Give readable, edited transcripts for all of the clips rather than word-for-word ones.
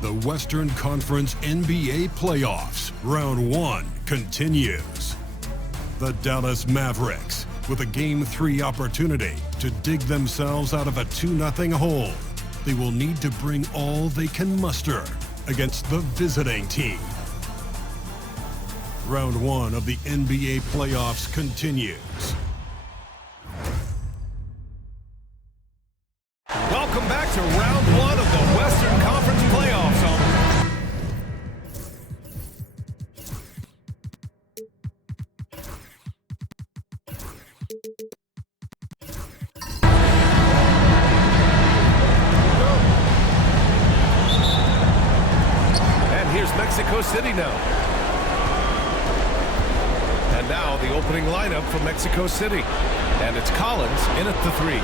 The Western Conference NBA playoffs, round 1 continues. The Dallas Mavericks, with a Game 3 opportunity to dig themselves out of a 2-0 hole. They will need to bring all they can muster against the visiting team. Round 1 of the NBA playoffs continues. Welcome back to round 1 of the Western Conference playoffs. And here's Mexico City now. And now the opening lineup for Mexico City. And it's Collins in at the 3.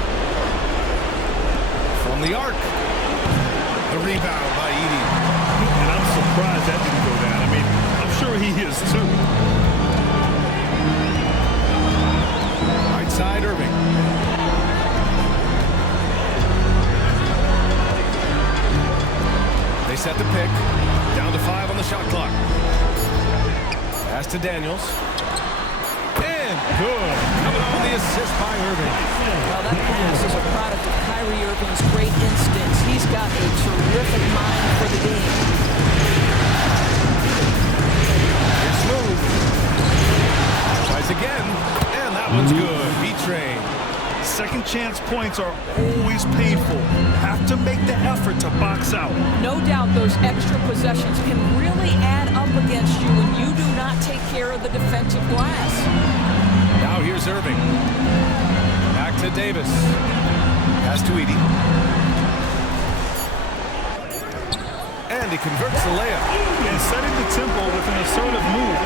From the arc. The rebound by Edey. And I'm surprised that didn't go down. I mean, I'm sure he is too. Right side, Irving. They set the pick. Down to 5 on the shot clock. Pass to Daniels. And good. Coming up with the assist by Irving. Well, that pass is a product of Kyrie Irving's great instincts. He's got a terrific mind for the game. It's smooth. Tries again. And that one's good. B-Train. Second chance points are always painful. Have to make the effort to box out. No doubt those extra possessions can really add up against you when you do not take care of the defensive glass. Now here's Irving. Back to Davis. Pass to Edey. And he converts the layup. And setting the tempo with an assertive move.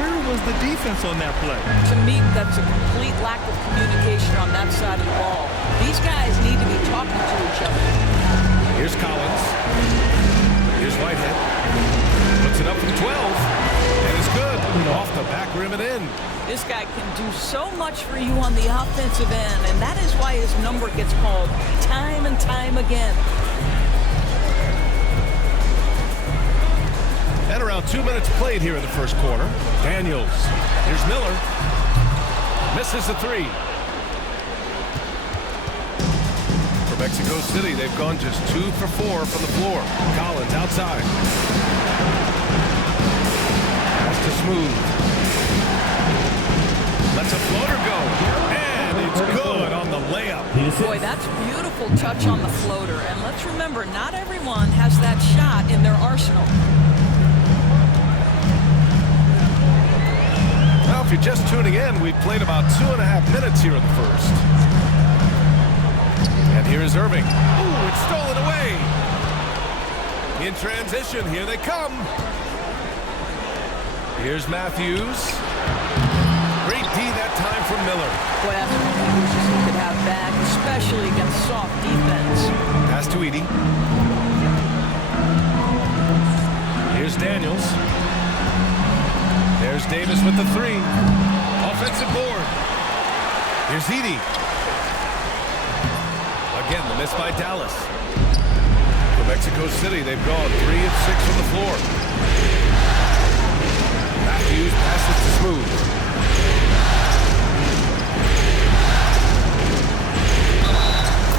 Where was the defense on that play? To me, that's a complete lack of communication on that side of the ball. These guys need to be talking to each other. Here's Collins. Here's Whitehead. Puts it up from 12. And it's good. Off the back rim and in. This guy can do so much for you on the offensive end, and that is why his number gets called time and time again. And around 2 minutes played here in the first quarter. Daniels. Here's Miller. Misses the 3. For Mexico City, they've gone just 2 for 4 from the floor. Collins outside. Pass to Smooth. Lets a floater go. And it's good on the layup. Boy, that's a beautiful touch on the floater. And let's remember, not everyone has that shot in their arsenal. Well, if you're just tuning in, we've played about 2.5 minutes here in the first. And here is Irving. Ooh, it's stolen away. In transition, here they come. Here's Matthews. Great D that time from Miller. Boy, that's one he wishes he could have back, especially against soft defense. Pass to Edey. Here's Daniels. There's Davis with the 3. Offensive board. Here's Edey. Again, the miss by Dallas. For Mexico City, they've gone 3 of 6 from the floor. Matthews passes to Smooth.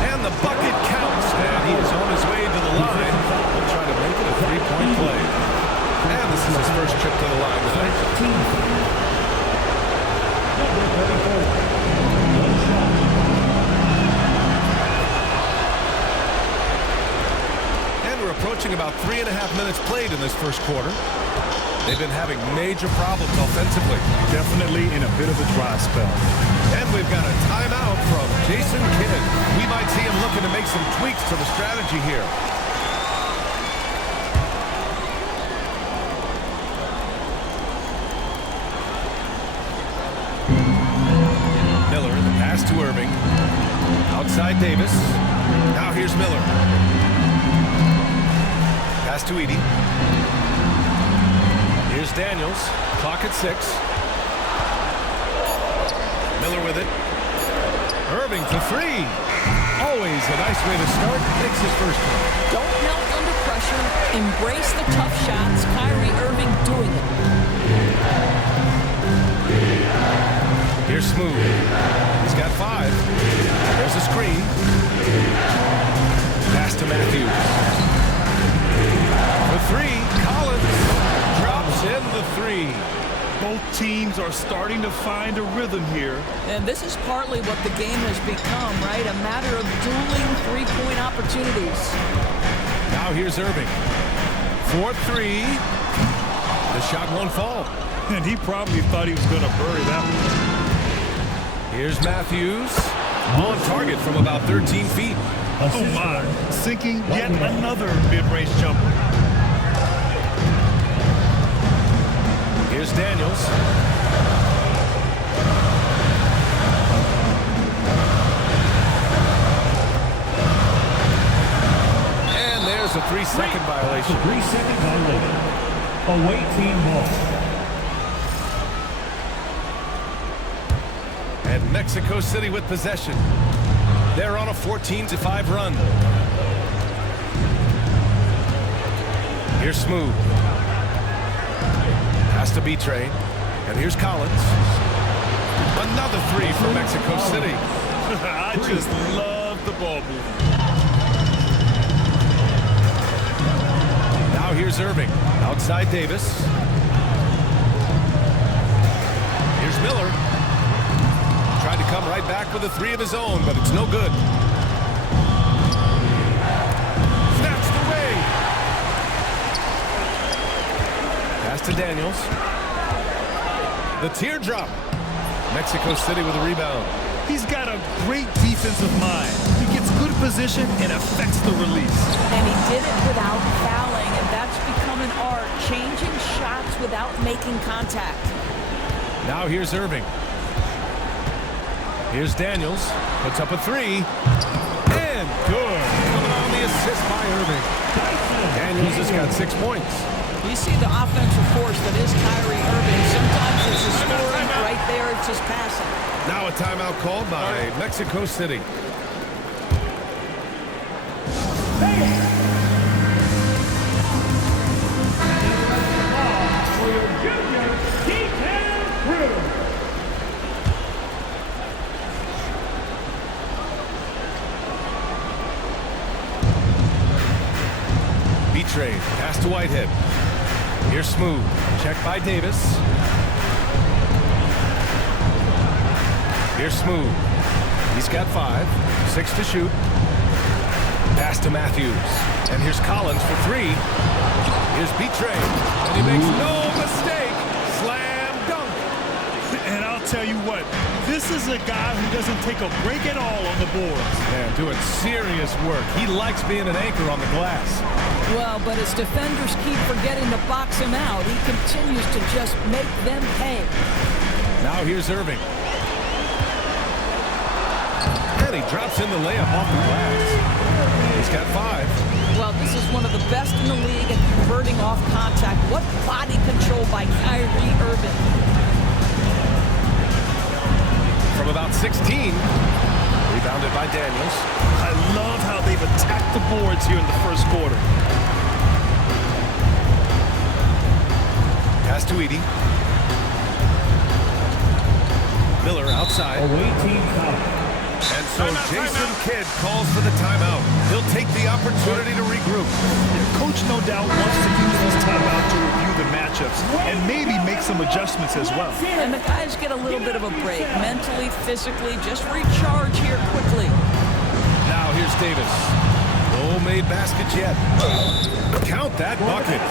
And the bucket counts. And he is on his way to the line. He'll try to make it a 3-point play. And this is his first trip to the line tonight. And we're approaching about 3.5 minutes played in this first quarter. They've been having major problems offensively. Definitely in a bit of a dry spell. And we've got a timeout from Jason Kidd. We might see him looking to make some tweaks to the strategy here. Miller, the pass to Irving. Outside Davis. Now here's Miller. Pass to Edey. Here's Daniels. Clock at 6. Miller with it. Irving for three. Always a nice way to start. Makes his first one. Don't melt under pressure. Embrace the tough shots. Kyrie Irving doing it. Here's Smooth. He's got 5. There's a screen. Pass to Matthews. For 3, Collins drops in the 3. Both teams are starting to find a rhythm here. And this is partly what the game has become, right? A matter of dueling three-point opportunities. Now here's Irving. 4-3. The shot won't fall. And he probably thought he was going to bury that one. Here's Matthews. On target from about 13 feet. Oh my. Sinking yet another mid-range jumper. Here's Daniels. And there's a 3-second violation. 3-second violation. Away team ball. And Mexico City with possession. They're on a 14-5 run. Here's Smooth. Has to be Trey. And here's Collins. Another 3 for Mexico City. I just love the ball movement. Now here's Irving. Outside Davis. Here's Miller. Tried to come right back with a 3 of his own, but it's no good. Snatched away. Pass to Daniels. The teardrop. Mexico City with a rebound. He's got a great defensive mind. He gets good position and affects the release. And he did it without fouling, and that's become an art, changing shots without making contact. Now here's Irving. Here's Daniels. Puts up a 3. And good. Coming on the assist by Irving. Daniels has got 6 points. You see the offensive force that is Kyrie Irving. Sometimes it's his scoring. Right there, it's his passing. Now a timeout called by Mexico City. For your junior G3 crew. Trade. Pass to Whitehead. Here's Smooth. Check by Davis. Here's Smooth. He's got 5. 6 to shoot. Pass to Matthews. And here's Collins for 3. Here's B-Trade. And he makes no mistake. Slam dunk. And I'll tell you what, this is a guy who doesn't take a break at all on the boards. Man, doing serious work. He likes being an anchor on the glass. Well, but his defenders keep forgetting to box him out. He continues to just make them pay. Now here's Irving. And he drops in the layup off the glass. He's got 5. Well, this is one of the best in the league at converting off contact. What body control by Kyrie Irving. From about 16. Rebounded by Daniels. I love how they've attacked the boards here in the first quarter. Pass to Edie. Miller outside. Away team foul. And so Jason Kidd calls for the timeout. He'll take the opportunity to regroup. Coach no doubt wants to use this timeout to review the matchups and maybe make some adjustments as well. And the guys get a little bit of a break, mentally, physically, just recharge here quickly. Now here's Davis. No made baskets yet. Count that bucket.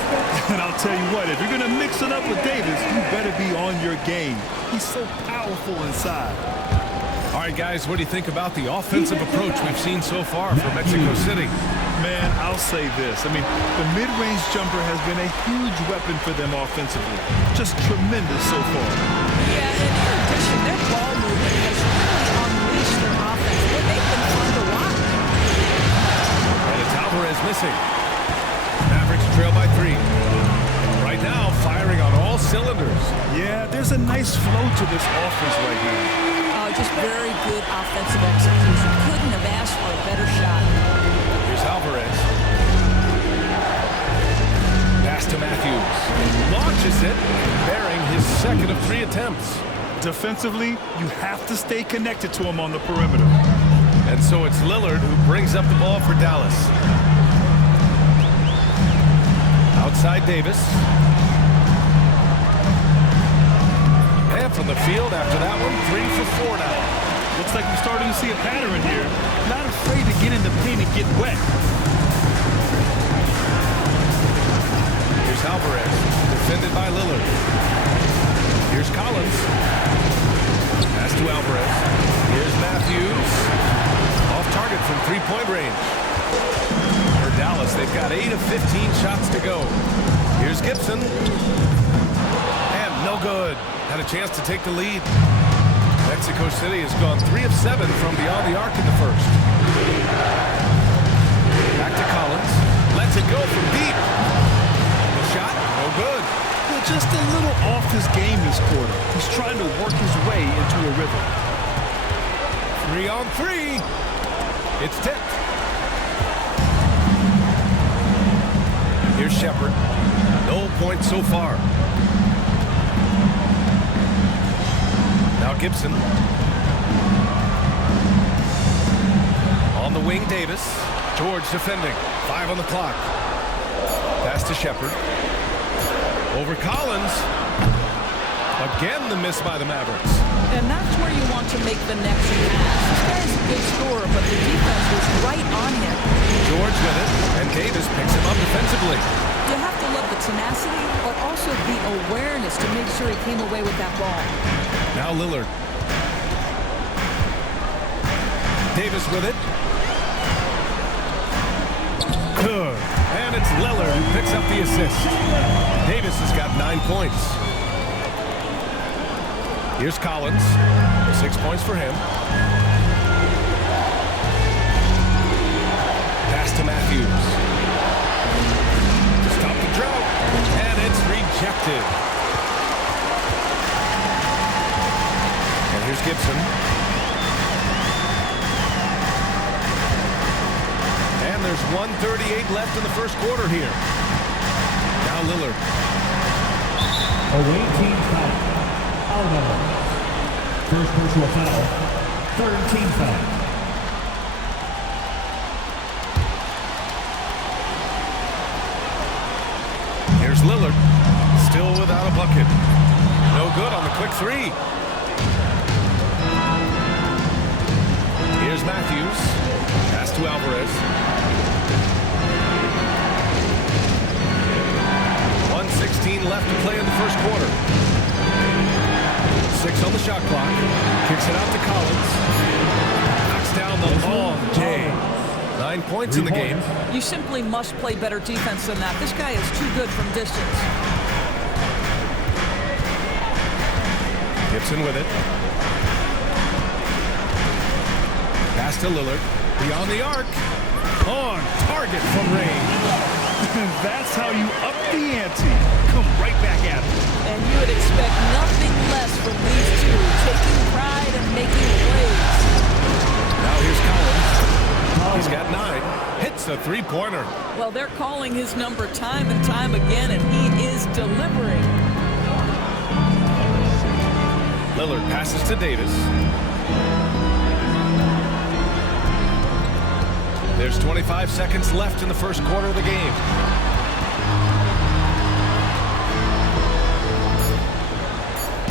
And I'll tell you what, if you're going to mix it up with Davis, you better be on your game. He's so powerful inside. All right, guys, what do you think about the offensive approach we've seen so far from Mexico City? Man, I'll say this. I mean, the mid-range jumper has been a huge weapon for them offensively. Just tremendous so far. Yeah, and in addition, their ball movement has really unleashed their offense. They've been fun to watch. And it's Alvarez missing. Mavericks trail by 3. Right now, firing on all cylinders. Yeah, there's a nice flow to this offense right here. Just very good offensive execution. Couldn't have asked for a better shot. Here's Alvarez. Pass to Matthews. Launches it, bearing his second of 3 attempts. Defensively, you have to stay connected to him on the perimeter. And so it's Lillard who brings up the ball for Dallas. Outside Davis. And from the field after that one, 3 for 4 now. Looks like we're starting to see a pattern here. Not afraid to get in the paint and get wet. Here's Alvarez, defended by Lillard. Here's Collins. Pass to Alvarez. Here's Matthews. Off target from 3-point range. For Dallas, they've got 8 of 15 shots to go. Here's Gibson. And no good. Had a chance to take the lead. Mexico City has gone 3 of 7 from beyond the arc in the first. Back to Collins. Lets it go from deep. The shot, no good. Just a little off his game this quarter. He's trying to work his way into a rhythm. 3 on 3. It's tipped. Here's Shepard. No points so far. Now Gibson. On the wing, Davis. George defending. 5 on the clock. Pass to Shepard. Over Collins. Again, the miss by the Mavericks. And that's where you want to make the next pass. This guy's a good scorer, but the defense was right on him. George with it, and Davis picks him up defensively. You have to love the tenacity, but also the awareness to make sure he came away with that ball. Now Lillard. Davis with it. Good. And it's Lillard who picks up the assist. Davis has got 9 points. Here's Collins. 6 points for him. Pass to Matthews. To stop the drought. And it's rejected. And here's Gibson. And there's 1:38 left in the first quarter here. Now Lillard. Away team foul. Foul number. First personal foul. Third team foul. Here's Lillard. Still without a bucket. No good on the quick 3. Here's Matthews. Pass to Alvarez. 1:16 left to play in the first quarter. 6 on the shot clock. Kicks it out to Collins. Knocks down the long J. 9 points in the game. You simply must play better defense than that. This guy is too good from distance. Gibson with it. Pass to Lillard. Beyond the arc. On target from range. That's how you up the ante. Come right back at him. And you would expect nothing less from these two, taking pride and making plays. Now here's Collins. He's got 9. Hits a 3-pointer. Well, they're calling his number time and time again, and he is delivering. Lillard passes to Davis. There's 25 seconds left in the first quarter of the game.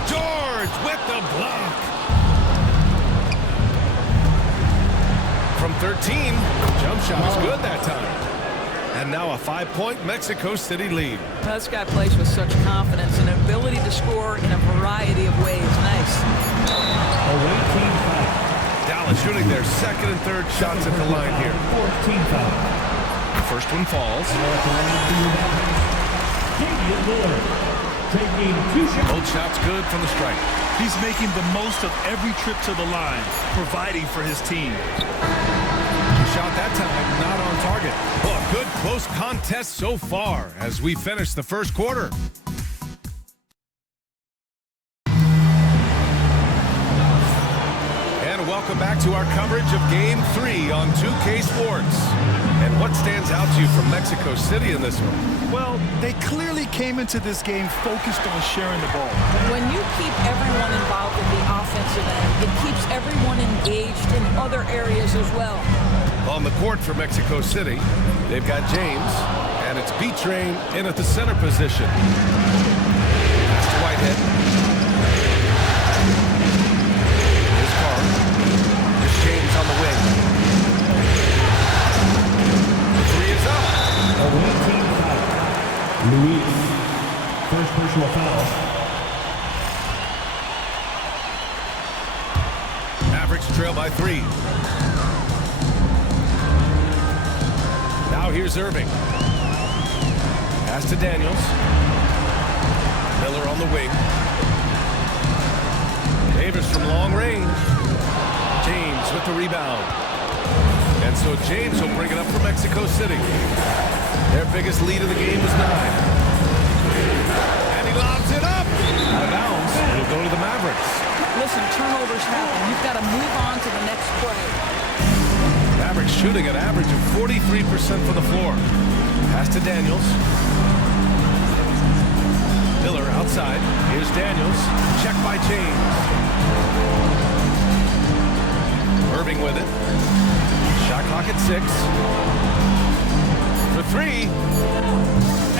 George with the block. From 13, jump shot is good that time. And now a 5-point Mexico City lead. This guy plays with such confidence and ability to score in a variety of ways. Nice. Away team foul. Dallas shooting their second and third shots at the line here. Fourth team foul. The first one falls. Taking 2 shots. Both shots good from the stripe. He's making the most of every trip to the line, providing for his team. Shot that time, not on target. Oh, a good close contest so far as we finish the first quarter. welcome back to our coverage of Game 3 on 2K Sports. And what stands out to you from Mexico City in this one? Well, they clearly came into this game focused on sharing the ball. When you keep everyone involved in the offensive end, it keeps everyone engaged in other areas as well. On the court for Mexico City, they've got James, and it's B-Train in at the center position. Pass to Whitehead. Here's Carr. Here's James on the wing. The three is up. A wing team foul. Luis. First personal foul. Mavericks trail by 3. Now here's Irving. Pass to Daniels. Miller on the wing. Davis from long range. James with the rebound. And so James will bring it up for Mexico City. Their biggest lead of the game was 9. And he lobs it up. Out of bounds. It'll go to the Mavericks. Listen, turnovers happen. You've got to move on to the next play. Mavericks shooting an average of 43% from the floor. Pass to Daniels. Miller outside. Here's Daniels. Check by James. Irving with it. Shot clock at 6. For 3.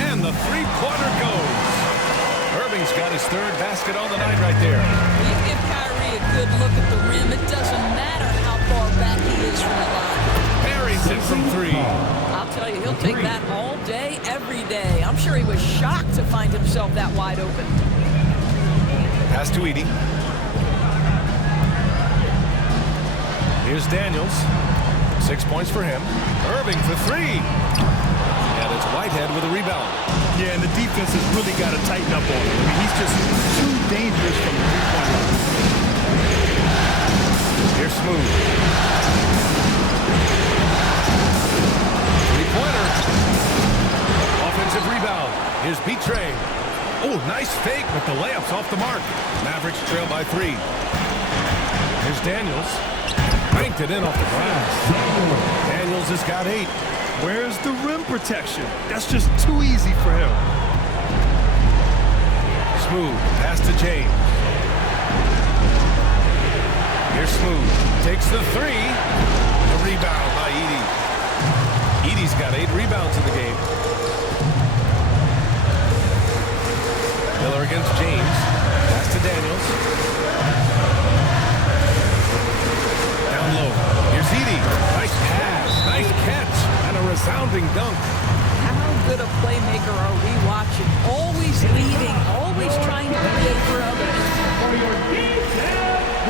And the three-pointer goes. Irving's got his third basket on the night right there. You give Kyrie a good look at the rim. It doesn't matter how far back he is from the line. Buries it from 3. I'll tell you, he'll take that all day, every day. I'm sure he was shocked to find himself that wide open. Pass to Edey. Here's Daniels. 6 points for him. Irving for 3. And it's Whitehead with a rebound. Yeah, and the defense has really got to tighten up on him. I mean, he's just too dangerous from the three-point line. Here's Smooth. Three-pointer. Offensive rebound. Here's B-Train. Oh, nice fake, but the layup's off the mark. Mavericks trail by 3. Here's Daniels. Banked it in off the glass. Daniels has got 8. Where's the rim protection? That's just too easy for him. Smooth. Pass to James. Here's Smooth. Takes the 3. The rebound by Edey. Edey's got 8 rebounds in the game. Miller against James. Pass to Daniels. Down low. Here's Edey. Nice pass. Nice catch. And a resounding dunk. How good a playmaker are we watching? Always leading, always trying to create for others. For your defense.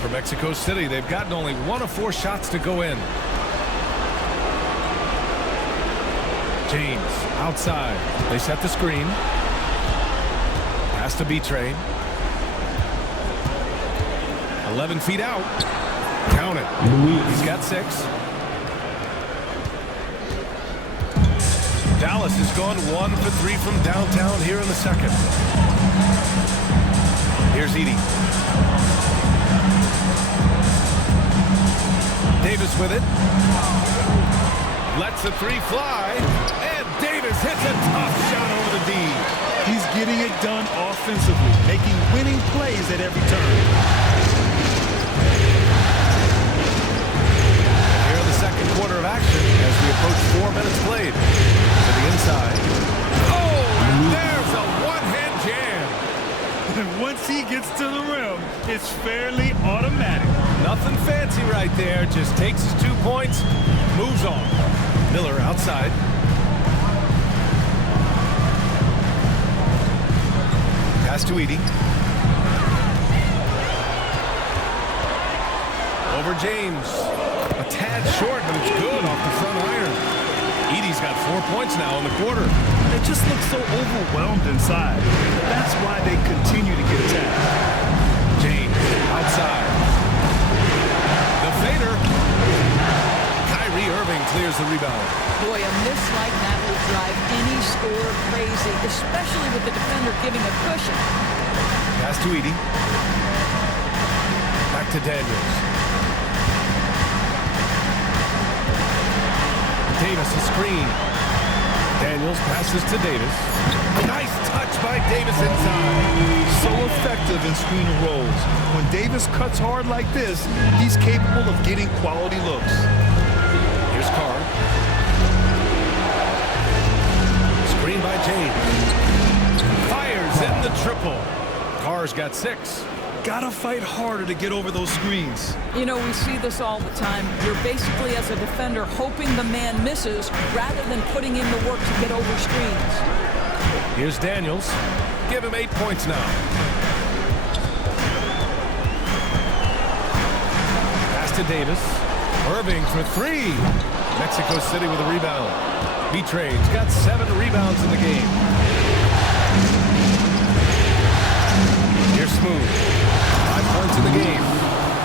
For Mexico City, they've gotten only 1 of 4 shots to go in. James outside. They set the screen. Pass to B-Train. 11 feet out. Count it. He's got 6. Dallas has gone 1 for 3 from downtown here in the second. Here's Edey. Davis with it. Lets the 3 fly. And Davis hits a tough shot over the D. He's getting it done offensively, making winning plays at every turn. Here in the second quarter of action as we approach 4 minutes played. To the inside. Oh, and there's a one-hand jam. And once he gets to the rim, it's fairly automatic. Nothing fancy right there. Just takes his 2 points, moves on. Miller outside. Pass to Edey. Over James. A tad short, but it's good off the front iron. Edey's got 4 points now in the quarter. They just look so overwhelmed inside. That's why they continue to get attacked. James outside. The fader. Kyrie Irving clears the rebound. Boy, a miss like that will drive any scorer crazy, especially with the defender giving a cushion. Pass Pass to Edie. Back to Daniels. Davis, a screen. Daniels passes to Davis. Nice touch by Davis inside. So effective in screen rolls. When Davis cuts hard like this, he's capable of getting quality looks. Here's Carr. Screen by James. Fires in the triple. Carr's got 6. Gotta fight harder to get over those screens. You know, we see this all the time. You're basically, as a defender, hoping the man misses rather than putting in the work to get over screens. Here's Daniels. Give him 8 points now. Pass to Davis. Irving for 3. Mexico City with a rebound. B-Train's got 7 rebounds in the game. Here's Smooth. 5 points in the game.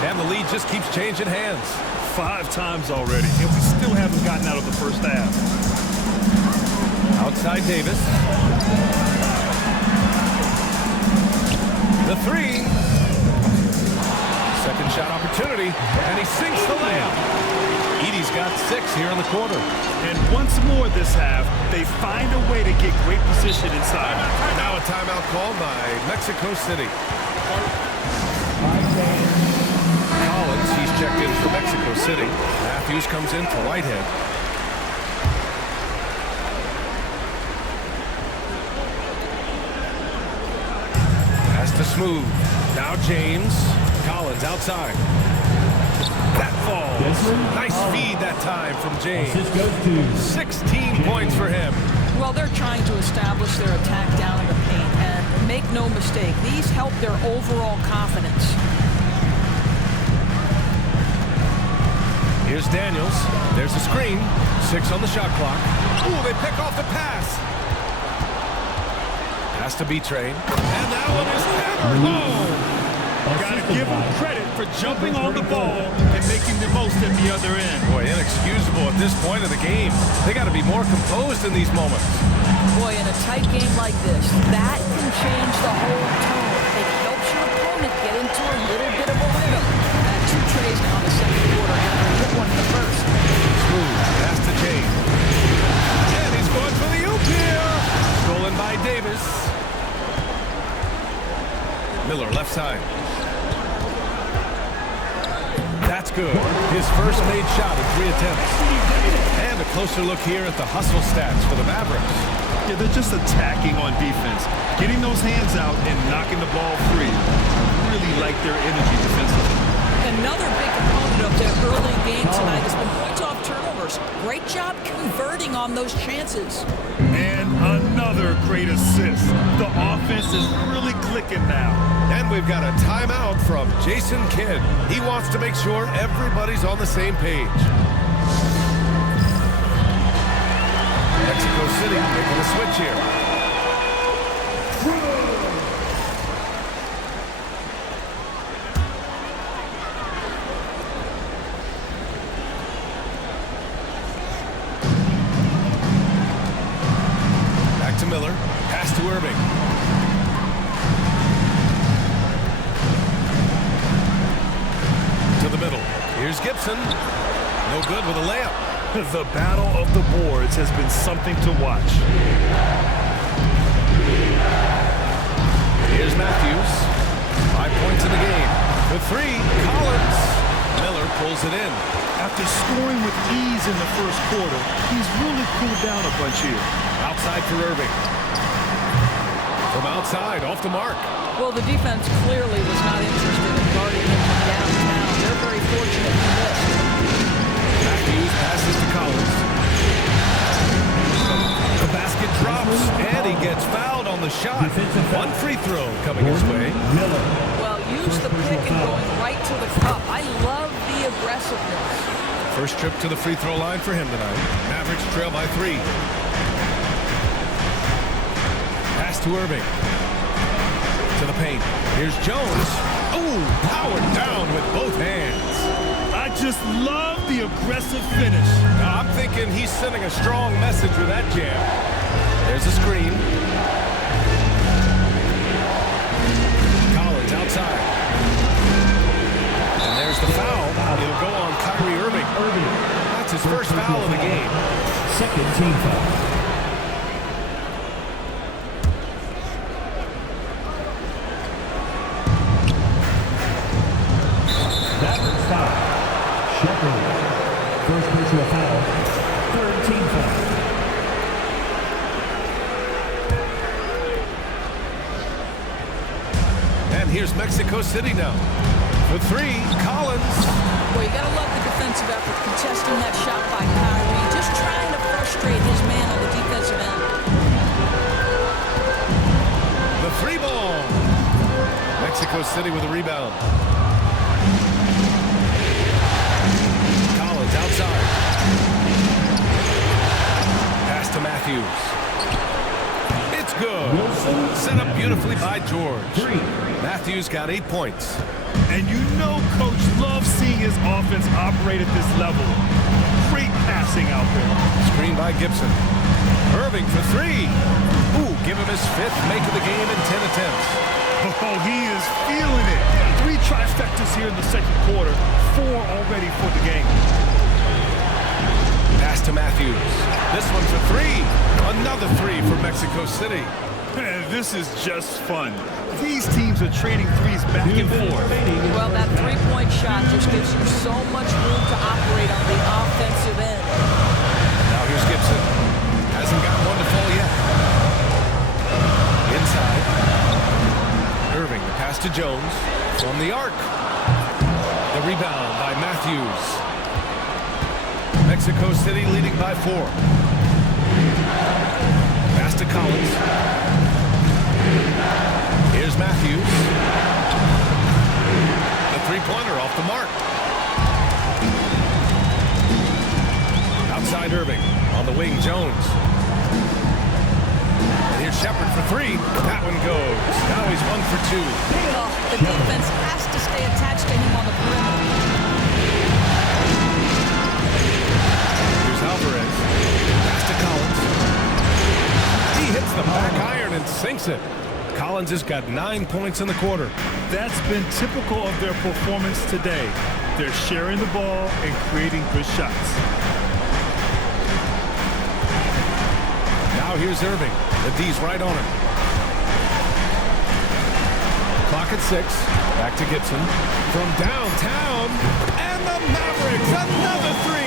And the lead just keeps changing hands. 5 times already, and we still haven't gotten out of the first half. Outside Davis. The 3. Second shot opportunity, and he sinks the layup. Edie's got 6 here in the quarter. And once more this half, they find a way to get great position inside. Now a timeout called by Mexico City. Collins, he's checked in for Mexico City. Matthews comes in for Whitehead. Pass to Smooth. Now James. Collins outside. That falls. Nice feed that time from James. 16 points for him. Well, they're trying to establish their attack down in the paint, and make no mistake, these help their overall confidence. Here's Daniels. There's a screen. 6 on the shot clock. Ooh, they pick off the pass. Pass to B-Train. And that one is hammered home. Gotta give him credit for jumping on the ball and making the most at the other end. Boy, inexcusable at this point of the game. They got to be more composed in these moments. Boy, in a tight game like this, that can change the whole tone. It helps your opponent get into a little bit of a rhythm. 2 trays now in the second quarter after he hit one in the first. Smooth. Pass to James. And he's going for the oop here. Stolen by Davis. Miller left side. That's good. His first made shot in 3 attempts. And a closer look here at the hustle stats for the Mavericks. Yeah, they're just attacking on defense. Getting those hands out and knocking the ball free. Really like their energy defensively. Another big component of their early game tonight has been points off turnovers. Great job converting on those chances. And another great assist. The offense is really clicking now. And we've got a timeout from Jason Kidd. He wants to make sure everybody's on the same page. Mexico City making a switch here. Back to Miller. Pass to Irving. To the middle. Here's Gibson. No good with a layup. The battle of the boards has been something to watch. Here's Matthews. 5 points in the game. The 3, Collins. Miller pulls it in. After scoring with ease in the first quarter, he's really cooled down a bunch here. Outside for Irving. From outside, off the mark. Well, the defense clearly was not interested in guarding him from downtown. They're very fortunate he missed. Matthews passes to Collins. The basket drops, and he gets fouled on the shot. One free throw coming his way. Well, use the pick and going right to the cup. I love the aggressiveness. First trip to the free throw line for him tonight. Mavericks trail by 3. Pass to Irving. To the paint. Here's Jones. Oh, powered down with both hands. I just love the aggressive finish. I'm thinking he's sending a strong message with that jam. There's a screen. Second team foul. That one's foul. Shepard. First personal foul. Third team foul. And here's Mexico City now. For three, Collins. Well, you got to love the defensive effort, contesting that shot by Kyrie, just trying to frustrate his man on the defensive end. The three ball. Mexico City with a rebound. Collins outside. Pass to Matthews. It's good. Set up beautifully by George. Matthews got 8 points. And you know Coach loves seeing his offense operate at this level. Great passing out there. Screen by Gibson. Irving for three. Ooh, give him his 5th make of the game in 10 attempts. Oh, he is feeling it. 3 trifectas here in the second quarter. 4 already for the game. Pass to Matthews. This one for three. Another 3 for Mexico City. Man, this is just fun. These teams are trading threes back and forth. Well, that three-point shot just gives you so much room to operate on the offensive end. Now here's Gibson. Hasn't got one to fall yet. Inside. Irving, the pass to Jones. From the arc. The rebound by Matthews. Mexico City leading by 4. Pass to Collins. Here's Matthews. The three-pointer off the mark. Outside Irving. On the wing, Jones. And here's Shepard for 3. That one goes. Now he's 1 for 2. Oh, the defense has to stay attached to him on the perimeter. Here's Alvarez. Pass to Collins. He hits the back iron and sinks it. Collins has got 9 points in the quarter. That's been typical of their performance today. They're sharing the ball and creating good shots. Now here's Irving. The D's right on him. Clock at 6. Back to Gibson. From downtown. And the Mavericks. Another 3.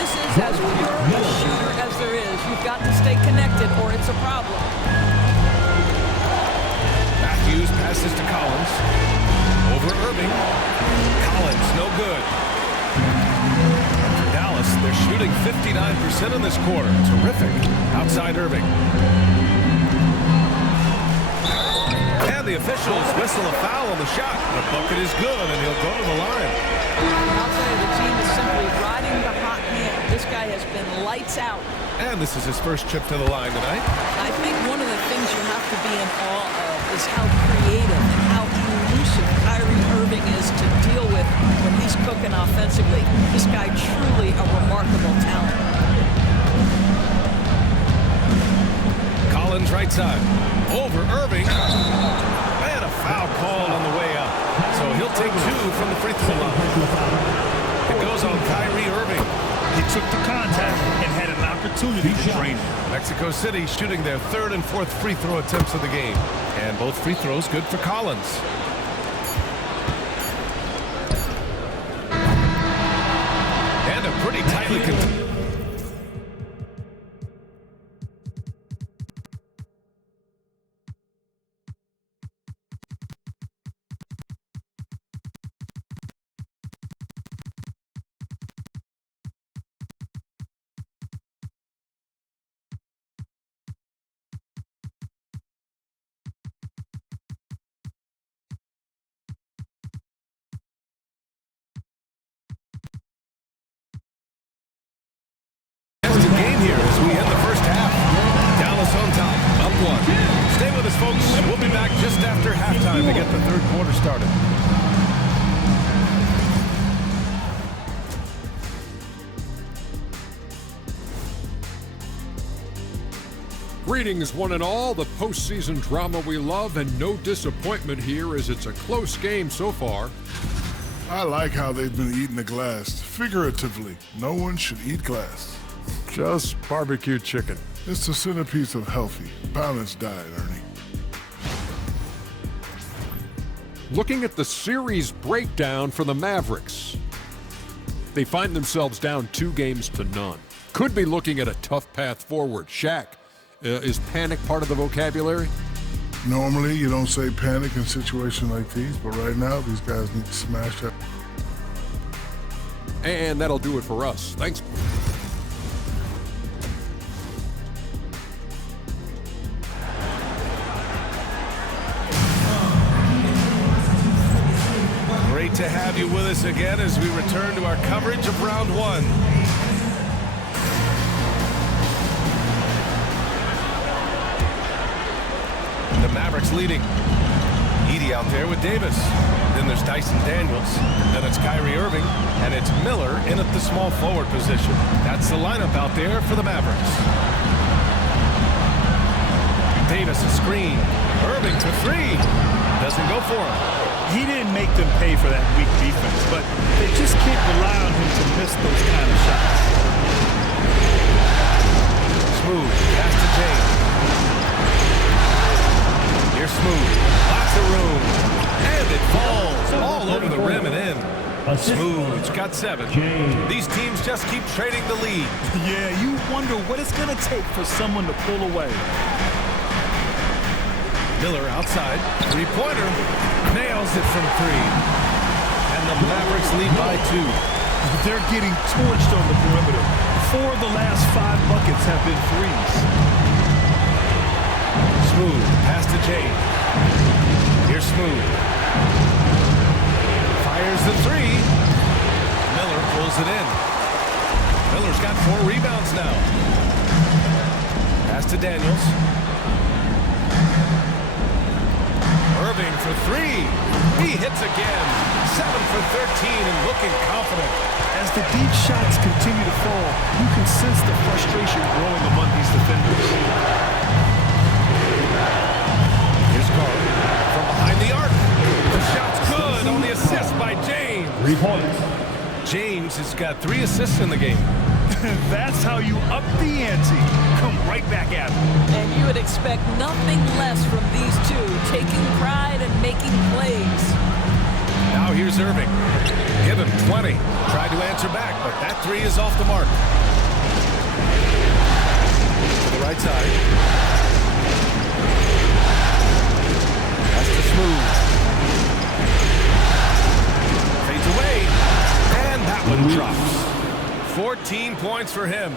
This is as pure a shooter as there is. You've got to stay connected or it's a problem. Matthews passes to Collins. Over Irving. Collins, no good. For Dallas, they're shooting 59% in this quarter. Terrific. Outside Irving. And the officials whistle a foul on the shot. The bucket is good, and he'll go to the line. I'll tell you, the team is simply riding the hot hand. This guy has been lights out. And this is his first trip to the line tonight. I think one of the things you have to be in awe of is how creative and how elusive Kyrie Irving is to deal with when he's cooking offensively. This guy truly a remarkable talent. Collins right side. Over Irving. And a foul called on the way up. So he'll take 2 from the free throw line. It goes on Kyrie Irving. He took the contact and had an opportunity to drain it. Mexico City shooting their 3rd and 4th free throw attempts of the game. And both free throws good for Collins. And a pretty tightly contested. Game here as we end the first half. Dallas on top, up 1. Stay with us, folks. We'll be back just after halftime to get the 3rd quarter started. Greetings, one and all. The postseason drama we love, and no disappointment here as it's a close game so far. I like how they've been eating the glass. Figuratively, no one should eat glass. Just barbecue chicken. It's the centerpiece of healthy, balanced diet, Ernie. Looking at the series breakdown for the Mavericks. They find themselves down 2-0. Could be looking at a tough path forward. Shaq, is panic part of the vocabulary? Normally, you don't say panic in situations like these, but right now, these guys need to smash that. And that'll do it for us. Thanks. Great to have you with us again as we return to our coverage of round one. The Mavericks leading. Edey out there with Davis. Then there's Dyson Daniels. Then it's Kyrie Irving. And it's Miller in at the small forward position. That's the lineup out there for the Mavericks. Davis a screen. Irving for three. Doesn't go for him. He didn't make them pay for that weak defense, but they just can't rely on him to miss those kind of shots. Smooth. Pass to James. Here's Smooth. Lots of room. And it falls all over the rim and in. Smooth's got 7. These teams just keep trading the lead. Yeah, you wonder what it's going to take for someone to pull away. Miller outside. Three-pointer. Nails it from 3. And the Mavericks lead by 2. They're getting torched on the perimeter. 4 of the last 5 buckets have been threes. Smooth. Pass to James. Here's Smooth. Fires the 3. Miller pulls it in. Miller's got 4 rebounds now. Pass to Daniels. Irving for 3. He hits again. 7 for 13 and looking confident. As the deep shots continue to fall, you can sense the frustration growing among these defenders. Here's Carl from behind the arc. The shot's good on the assist by James. 3 points. James has got 3 assists in the game. That's how you up the ante. Come right back at him. And you would expect nothing less from these two, taking pride and making plays. Now here's Irving. Give him 20. Tried to answer back, but that 3 is off the mark. To the right side. That's the Smooth. Fades away. And that one drops. 14 points for him.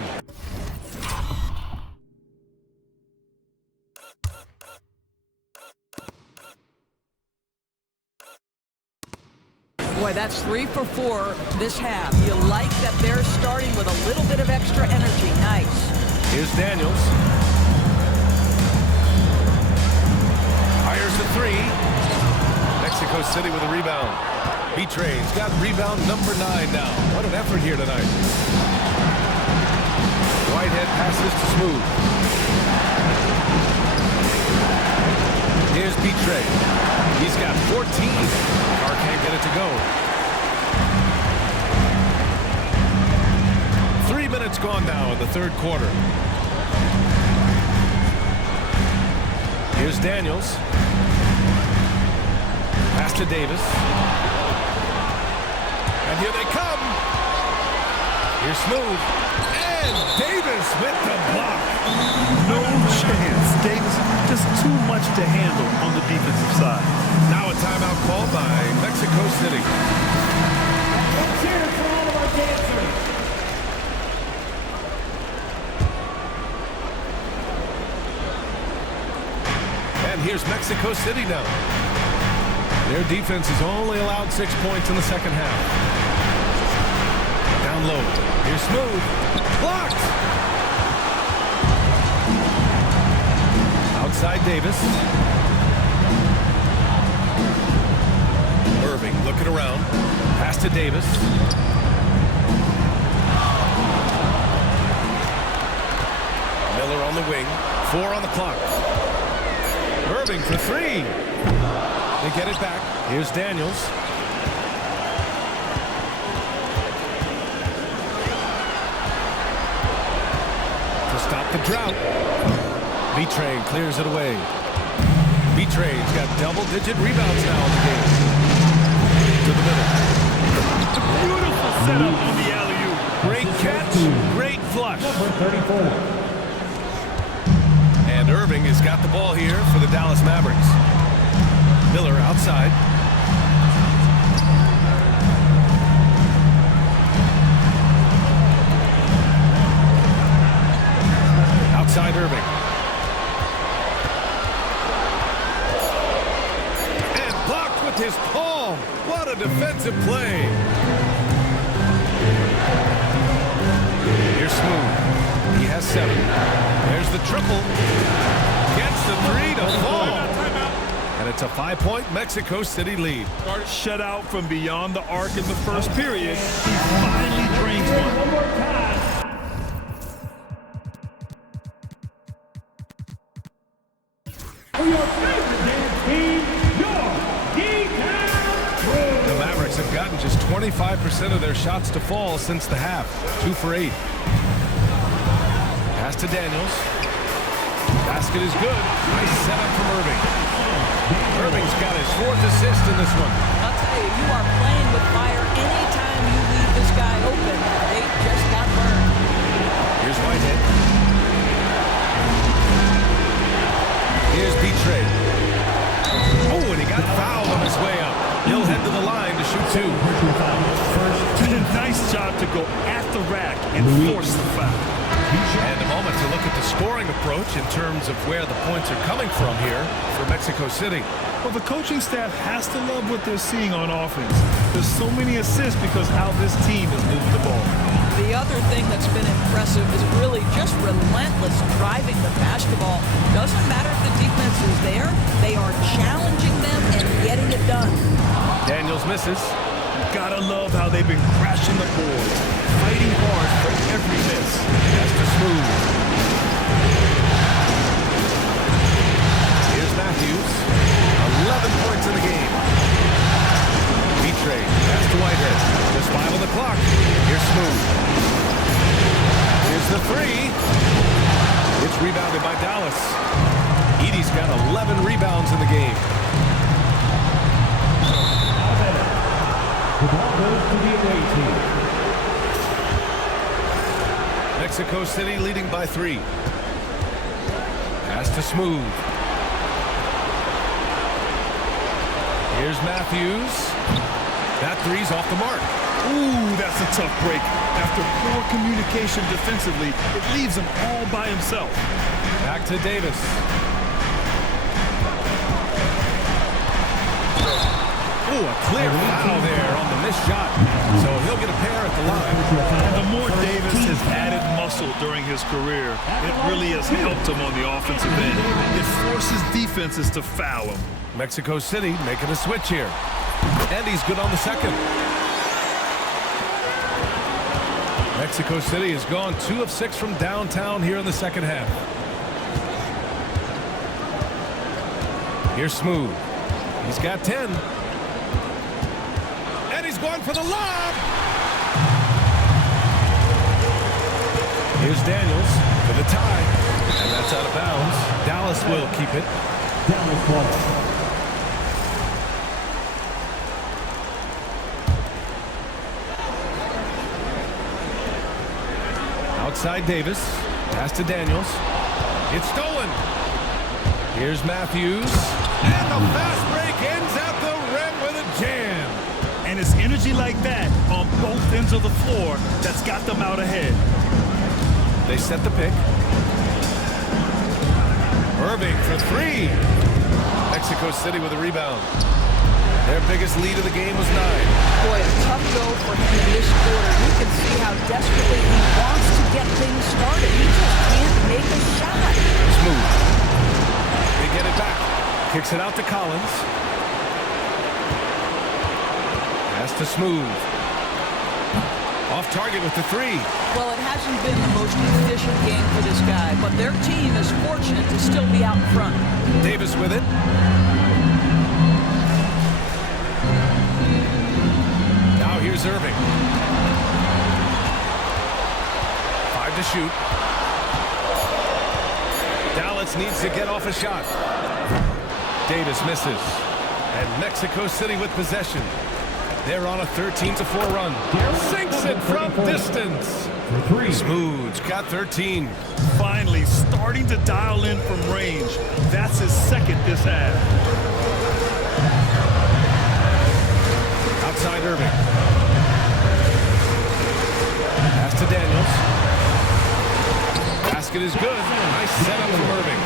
Boy, that's 3 for 4 this half. You like that they're starting with a little bit of extra energy. Nice. Here's Daniels. Fires the 3. Mexico City with a rebound. B-Train's got rebound number 9 now. What an effort here tonight. Whitehead passes to Smooth. Here's B-Train. He's got 14. Carr can't get it to go. 3 minutes gone now in the third quarter. Here's Daniels. Pass to Davis. And here they come. Here's Smooth. And Davis with the block. No chance. Davis just too much to handle on the defensive side. Now a timeout called by Mexico City. Let's hear it for all of our dancers. And here's Mexico City now. Their defense has only allowed 6 points in the second half. Down low. Here's Smooth. Blocked. Outside Davis. Irving looking around. Pass to Davis. Miller on the wing. 4 on the clock. Irving for 3. They get it back. Here's Daniels. the drought. B-Train clears it away. B-Train's got double-digit rebounds now in the game. To the middle. Beautiful setup on the alley-oop. Great catch, great flush. Number 34. And Irving has got the ball here for the Dallas Mavericks. Miller outside. Outside Irving. And blocked with his palm. What a defensive play. Here's Smooth. He has 7. There's the triple. Gets the 3 to fall. And it's a 5-point Mexico City lead. Shut out from beyond the arc in the first period. He finally brings one. One more time. For your favorite dance team, your G3. The Mavericks have gotten just 25% of their shots to fall since the half. 2 for 8. Pass to Daniels. Basket is good. Nice setup from Irving. Irving's got his 4th assist in this one. I'll tell you, you are playing with fire anytime you leave this guy open. They just got burned. Here's Whitehead. Here's B-Trade. Oh, and he got fouled on his way up. He'll head to the line to shoot 2. Nice job to go at the rack and force the foul. And a moment to look at the scoring approach in terms of where the points are coming from here for Mexico City. Well, the coaching staff has to love what they're seeing on offense. There's so many assists because how this team is moving the ball. The other thing that's been impressive is really just relentless driving the basketball. Doesn't matter if the defense is there, they are challenging them and getting it done. Daniels misses. Gotta love how they've been crashing the boards, fighting hard for every miss. That's the Smooth. Here's Matthews. 11 points in the game. B-Trade. Pass to Whitehead. Just 5 on the clock. Here's Smooth. Here's the 3. It's rebounded by Dallas. Edey's got 11 rebounds in the game. The ball goes to the away team. Mexico City leading by 3. Pass to Smooth. Here's Matthews. That 3's off the mark. Ooh, that's a tough break. After poor communication defensively, it leaves him all by himself. Back to Davis. Ooh, a clear foul there on the missed shot. So he'll get a pair at the line. And the more Davis has added muscle during his career, it really has helped him on the offensive end. It forces defenses to foul him. Mexico City making a switch here. And he's good on the second. Mexico City has gone 2 of 6 from downtown here in the second half. Here's Smooth. He's got 10. And he's going for the lob. Here's Daniels for the tie. And that's out of bounds. Dallas will keep it. Dallas ball. Outside Davis. Pass to Daniels. It's stolen. Here's Matthews. And the fast break ends at the rim with a jam. And it's energy like that on both ends of the floor that's got them out ahead. They set the pick. Irving for 3. Mexico City with a rebound. Their biggest lead of the game was 9. Boy, a tough go for him in this quarter. You can see how desperately he wants to get things started. He just can't make a shot. Smooth. They get it back. Kicks it out to Collins. Pass to Smooth. Off target with the 3. Well, it hasn't been the most efficient game for this guy, but their team is fortunate to still be out in front. Davis with it. Now here's Irving. 5 to shoot. Davis needs to get off a shot. Davis misses. And Mexico City with possession. They're on a 13-4 run. Sinks it from distance. Smooth's got 13. Finally starting to dial in from range. That's his second this half. Outside Irving. Pass to Daniels. Basket is good. Nice setup from Irving.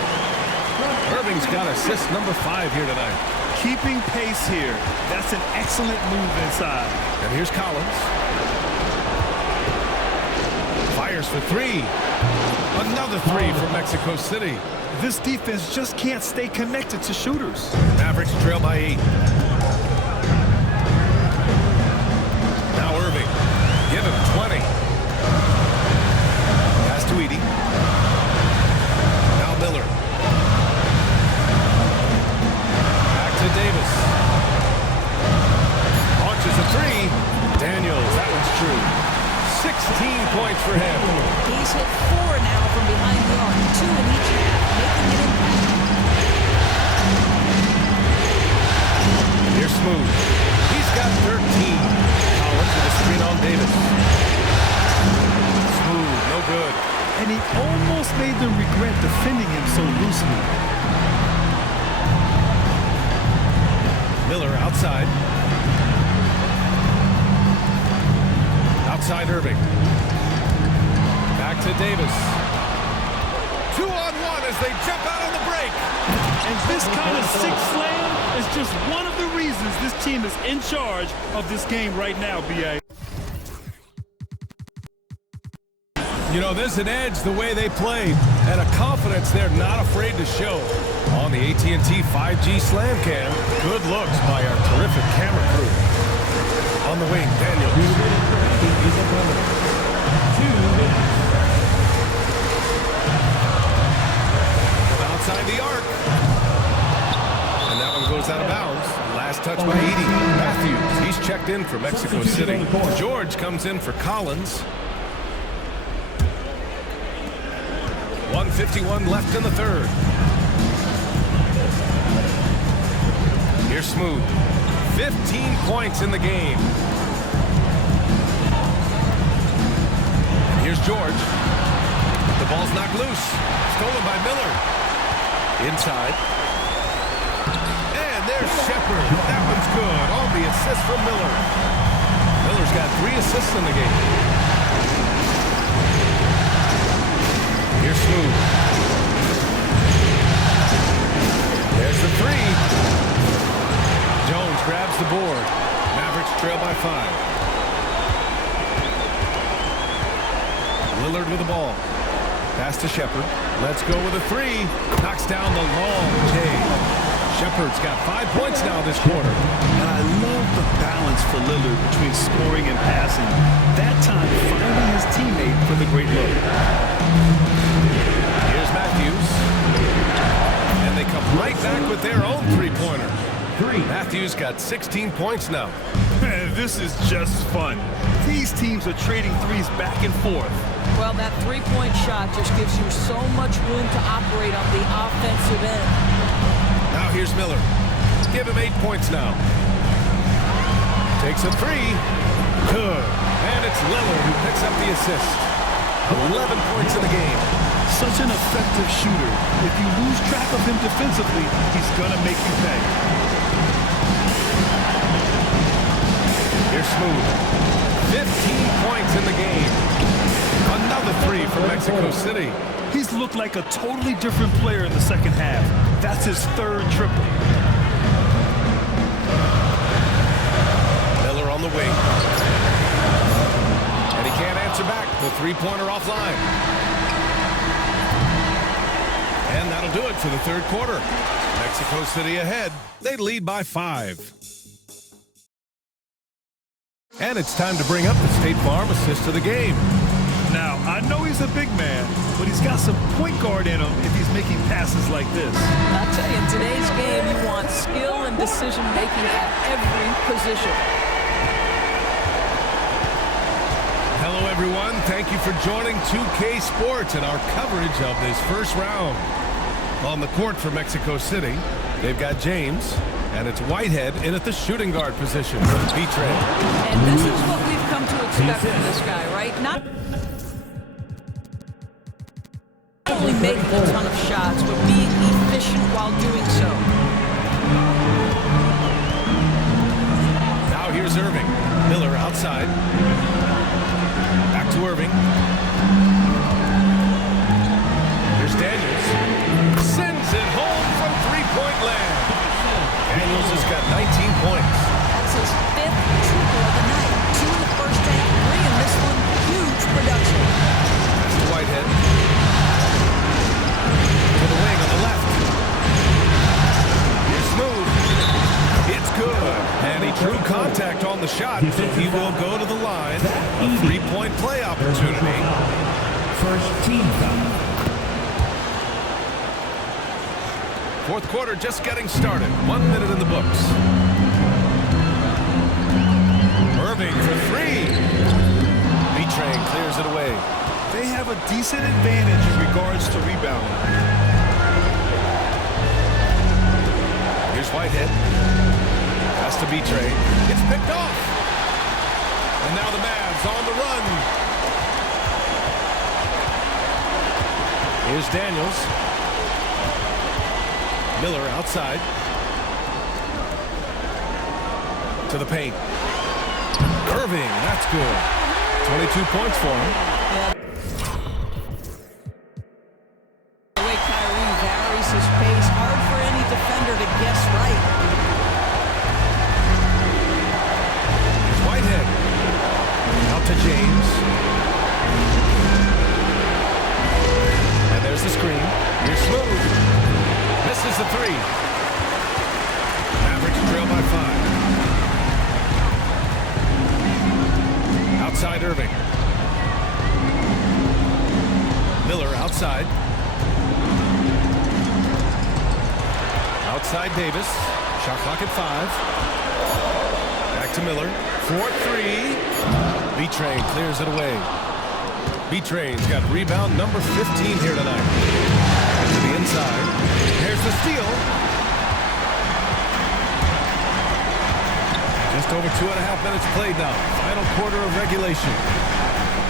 Irving's got assist number 5 here tonight. Keeping pace here. That's an excellent move inside. And here's Collins. Fires for 3. Another 3 from Mexico City. This defense just can't stay connected to shooters. Mavericks trail by 8. Now Irving. Give him 20. Pass to Edey. Now Miller. Back to Davis. Launches a 3. Daniels, that one's true. 16 points for him. He's hit 4 now from behind the arc, 2 in each half, making an impact. Here's Smooth. He's got 13. Collins with a screen on Davis. Smooth, no good. And he almost made them regret defending him so loosely. Miller outside. Outside Irving. Back to Davis. 2-on-1 as they jump out on the break. And this kind of sick slam is just one of the reasons this team is in charge of this game right now, B.A. You know, there's an edge the way they play and a confidence they're not afraid to show. On the AT&T 5G Slam Cam, good looks by our terrific camera crew. On the wing, Daniels. Outside the arc. And that one goes out of bounds. Last touch by Edey. Matthews, he's checked in for Mexico City. George comes in for Collins. 1:51 left in the third. Here's Smooth. 15 points in the game. And here's George. The ball's knocked loose. Stolen by Miller. Inside. And there's Shepard. That one's good. On the assist from Miller. Miller's got 3 assists in the game. Here's Smooth. There's the 3. Jones grabs the board. Mavericks trail by 5. Lillard with the ball. Pass to Shepard. Let's go with a 3. Knocks down the long J. Shepard's got 5 points now this quarter. And I love the balance for Lillard between scoring and passing. That time finding his teammate for the great look. Here's Matthews. And they come right back with their own 3-pointer. Matthews got 16 points now. This is just fun. These teams are trading threes back and forth. Well, that 3-point shot just gives you so much room to operate on the offensive end. Now here's Miller. Give him 8 points now. Takes a 3. Good. And it's Lillard who picks up the assist. 11 points in the game. Such an effective shooter. If you lose track of him defensively, he's going to make you pay. Here's Smooth. 15 points in the game. Another 3 from Mexico City. He's looked like a totally different player in the second half. That's his 3rd triple. Miller on the wing. And he can't answer back. The 3-pointer offline. And that'll do it for the 3rd quarter. Mexico City ahead. They lead by 5. And it's time to bring up the State Farm assist of the game. Now, I know he's a big man, but he's got some point guard in him if he's making passes like this. I'll tell you, in today's game, you want skill and decision-making at every position. Hello, everyone. Thank you for joining 2K Sports and our coverage of this first round. On the court for Mexico City, they've got James, and it's Whitehead in at the shooting guard position for the P-Tray. And this is what we've come to expect from this guy, right? Not only making a ton of shots, but being efficient while doing so. Now here's Irving. Miller outside. Back to Irving. Here's Daniels. Sends it home from three-point land. Daniels has got 19 points. That's his 5th triple of the night. 2 in the first half, 3 in this one. Huge production. Pass to Whitehead. To the wing on the left. Here's Smooth. It's good. And he drew contact on the shot, so he will go to the line. A three-point play opportunity. First team foul. Fourth quarter just getting started. 1 minute in the books. Irving for three. B-Train clears it away. They have a decent advantage in regards to rebounding. Here's Whitehead. Pass to B-Train. It's picked off. And now the Mavs on the run. Here's Daniels. Miller outside. To the paint. Irving, that's good. 22 points for him. The way Kyrie varies his pace, hard for any defender to guess right. Here's Whitehead. Out to James. And there's the screen. Here's Smooth. Misses the three. Mavericks trail by 5. Outside Irving. Miller outside. Outside Davis. Shot clock at 5. Back to Miller. 4-3. B-Train clears it away. B-Train's got rebound number 15 here tonight. To the inside. Here's the steal. Just over 2.5 minutes played now. Final quarter of regulation.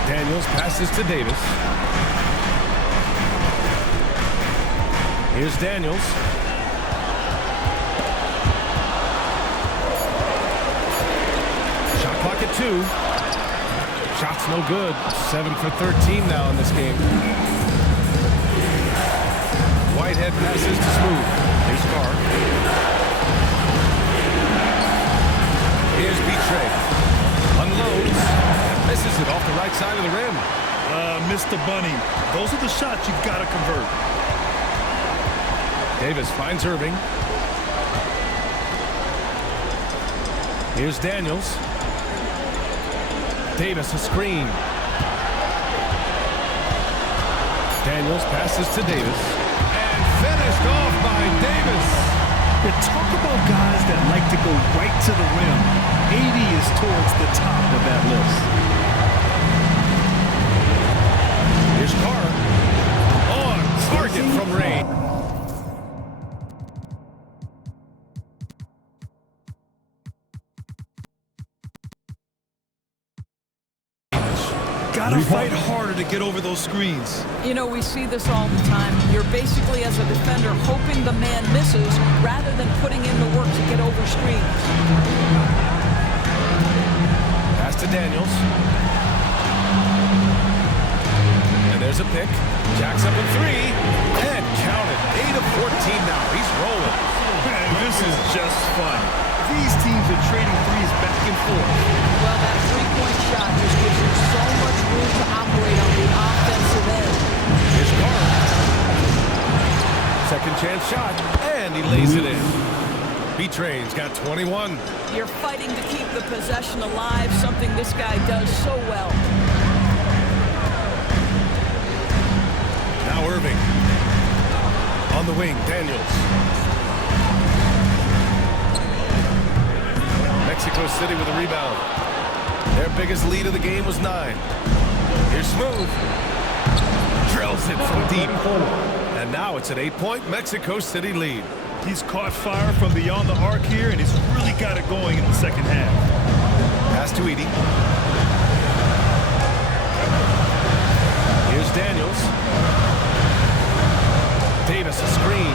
Daniels passes to Davis. Here's Daniels. Shot clock at 2. Shot's no good. 7 for 13 now in this game. Whitehead passes to Smooth. Here's Carr. Here's B-Tray. Unloads and misses it off the right side of the rim. Missed the bunny. Those are the shots you've got to convert. Davis finds Irving. Here's Daniels. Davis a screen. Daniels passes to Davis. And finished off by Davis. You talk about guys that like to go right to the rim. 80 is towards the top of that list. Here's Carr. On target from range. Gotta fight harder to get over those screens. You know, we see this all the time. You're basically, as a defender, hoping the man misses rather than putting in the work to get over screens. Pass to Daniels. And there's a pick. Jacks up a 3. And count it. 8 of 14 now. He's rolling. Man, this is just fun. These teams are trading threes back and forth. Well, that three-point shot just gives you so much room to operate on the offensive end. Here's Carr. Second chance shot. And he lays it in. B-Train's got 21. You're fighting to keep the possession alive, something this guy does so well. Now Irving. On the wing, Daniels. Mexico City with a rebound. Their biggest lead of the game was 9. Here's Smooth. Drills it from deep. And And now it's an 8-point Mexico City lead. He's caught fire from beyond the arc here, and he's really got it going in the second half. Pass to Edie. Here's Daniels. Davis, a screen.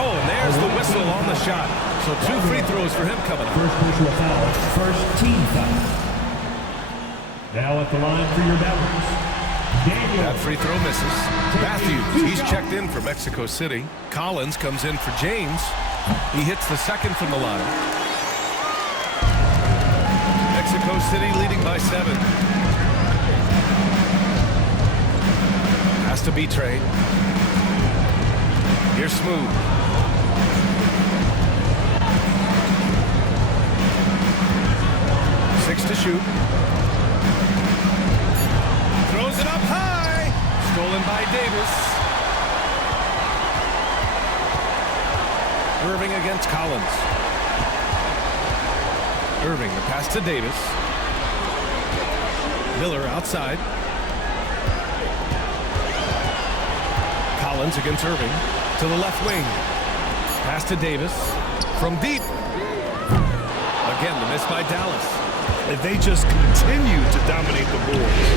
Oh, and there's the whistle on the shot. So 2 free throws for him coming up. First personal foul. First team foul. Now at the line for your Mavericks. That free throw misses. Matthews, he's checked in for Mexico City. Collins comes in for James. He hits the second from the line. Mexico City leading by 7. Has to be Trey. Here's Smooth. Six to shoot. Throws it up high. Stolen by Davis. Irving against Collins. Irving, the pass to Davis. Miller outside. Collins against Irving. To the left wing. Pass to Davis. From deep. Again, the miss by Dallas. And they just continue to dominate the boards.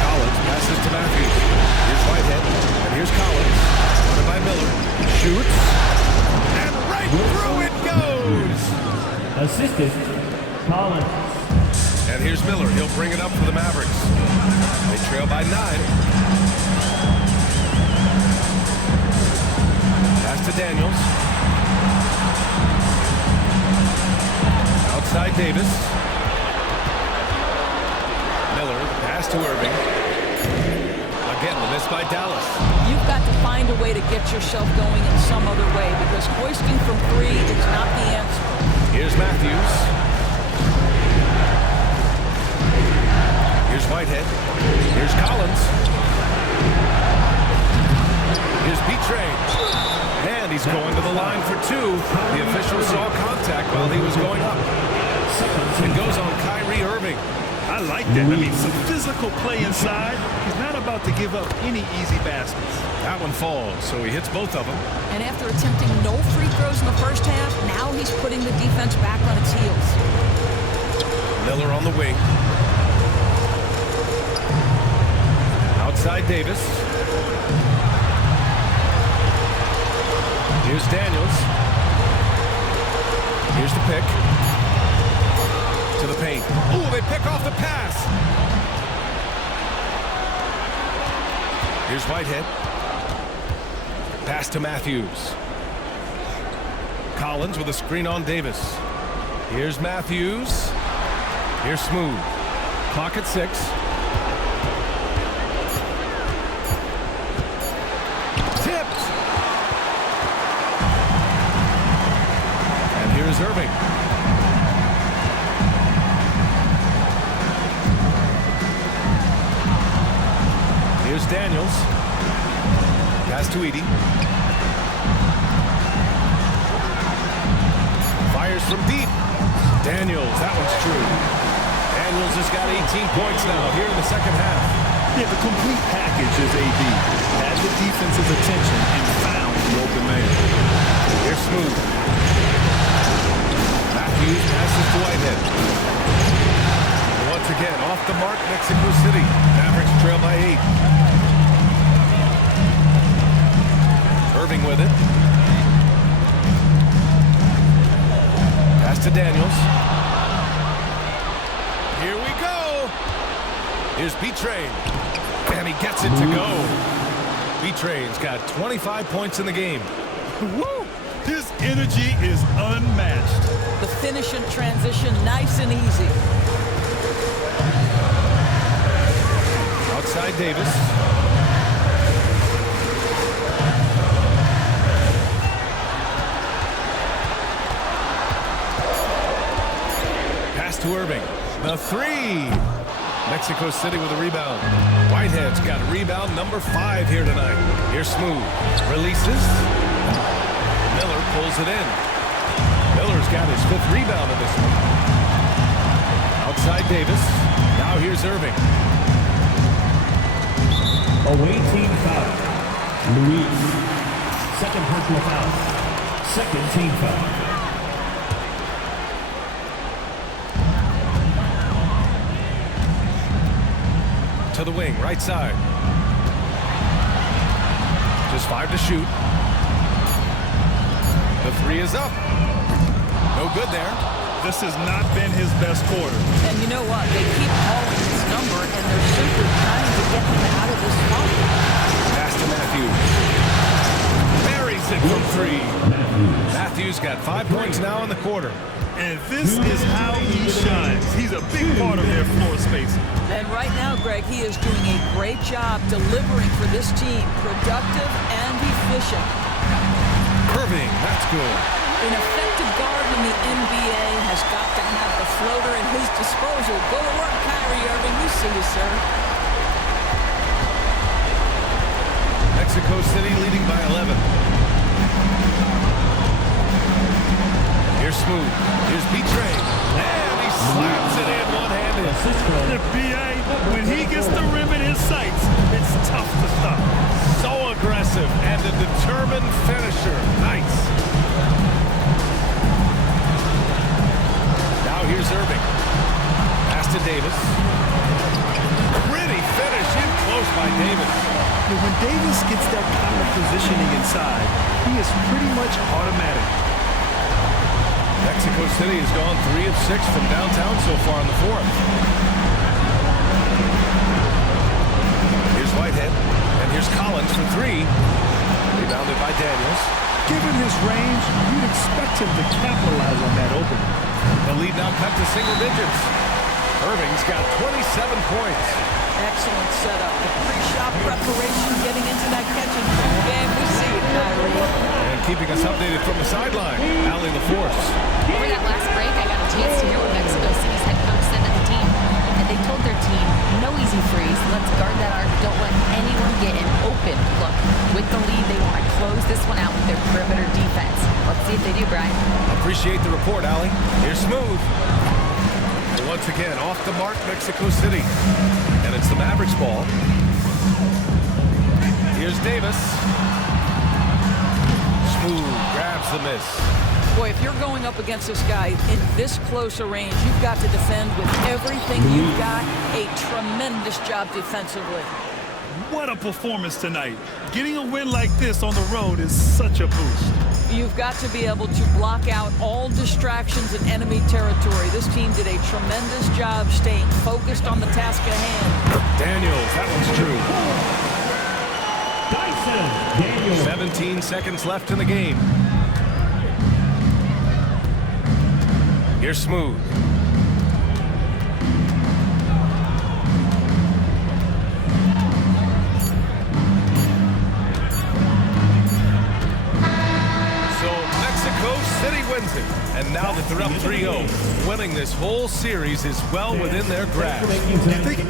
Collins passes to Matthews. Here's Whitehead. And here's Collins. Running by Miller. Shoots. And right through it goes. Assistant, Collins. And here's Miller. He'll bring it up for the Mavericks. They trail by 9. Pass to Daniels. Outside Davis. Miller, the pass to Irving. Again, the miss by Dallas. You've got to find a way to get yourself going in some other way because hoisting from 3 is not the answer. Here's Matthews. Here's Whitehead. Here's Collins. Here's Betrayed. And he's going to the line for 2. The official saw contact while he was going up. It goes on Kyrie Irving. I like that. I mean, some physical play inside. He's not about to give up any easy baskets. That one falls, so he hits both of them. And after attempting no free throws in the first half, now he's putting the defense back on its heels. Miller on the wing. Outside Davis. Here's Daniels. Here's the pick. To the paint. Ooh, they pick off the pass. Here's Whitehead. Pass to Matthews. Collins with a screen on Davis. Here's Matthews. Here's Smooth. Clock at 6. Tipped. And here's Irving. Here's Daniels. Pass to Edie. Fires from deep. Daniels, that one's true. Daniels has got 18 points now here in the second half. Yeah, the complete package is AD. Had the defense's attention and found the open man. Here's Smooth. Matthews passes to Whitehead. Once again, off the mark, Mexico City. Mavericks trail by 8. Irving with it. Pass to Daniels. Here we go. Here's B-Train. And he gets it to go. B-Train's got 25 points in the game. Woo! His energy is unmatched. The finish in transition, nice and easy. Outside Davis. Pass to Irving. The 3. Mexico City with a rebound. Whitehead's got rebound number 5 here tonight. Here's Smooth. Releases. Miller pulls it in. Miller's got his 5th rebound in this one. Outside Davis. Now here's Irving. Away team foul. Luis. Second personal foul. Second team foul. To the wing, right side. Just 5 to shoot. The three is up. No good there. This has not been his best quarter. And you know what? They keep calling his number, and they're simply trying to get him out of this funk. Pass to Matthews. Buries it from 3. Matthews got 5 points now in the quarter. And this is how he shines. He's a big part of their floor spacing. And right now, Greg, he is doing a great job delivering for this team. Productive and efficient. Irving, that's good. An effective guard in the NBA has got to have the floater at his disposal. Go to work, Kyrie Irving. We see you, sir. Mexico City leading by 11. Here's Smooth. Here's B-Train. And he slaps it in one-handed. The BA, when he gets the rim in his sights, it's tough to stop. So aggressive and a determined finisher. Nice. Now here's Irving. Pass to Davis. Pretty finish in close by Davis. When Davis gets that kind of positioning inside, he is pretty much automatic. Mexico City has gone 3 of 6 from downtown so far in the 4th. Here's Whitehead, and here's Collins for 3. Rebounded by Daniels. Given his range, you'd expect him to capitalize on that opening. The lead now cut to single digits. Irving's got 27 points. Excellent setup. The pre-shot preparation, getting into that catch-and-shoot game. We see it, Kyrie. And keeping us updated from the sideline, Allie LaForce. Over that last break, I got a chance to hear what Mexico City's head coach said to the team. And they told their team, no easy freeze. Let's guard that arc. Don't let anyone get an open look. With the lead, they want to close this one out with their perimeter defense. Let's see if they do, Brian. Appreciate the report, Allie. Here's Smooth. And once again, off the mark, Mexico City. And it's the Mavericks ball. Here's Davis. Smooth grabs the miss. Boy, if you're going up against this guy in this close a range, you've got to defend with everything you've got. A tremendous job defensively. What a performance tonight. Getting a win like this on the road is such a boost. You've got to be able to block out all distractions in enemy territory. This team did a tremendous job staying focused on the task at hand. Daniels, that one's true. Dyson Daniels. 17 seconds left in the game. Here's Smooth. City wins it, and now that they're up 3-0, winning this whole series is well within their grasp. You think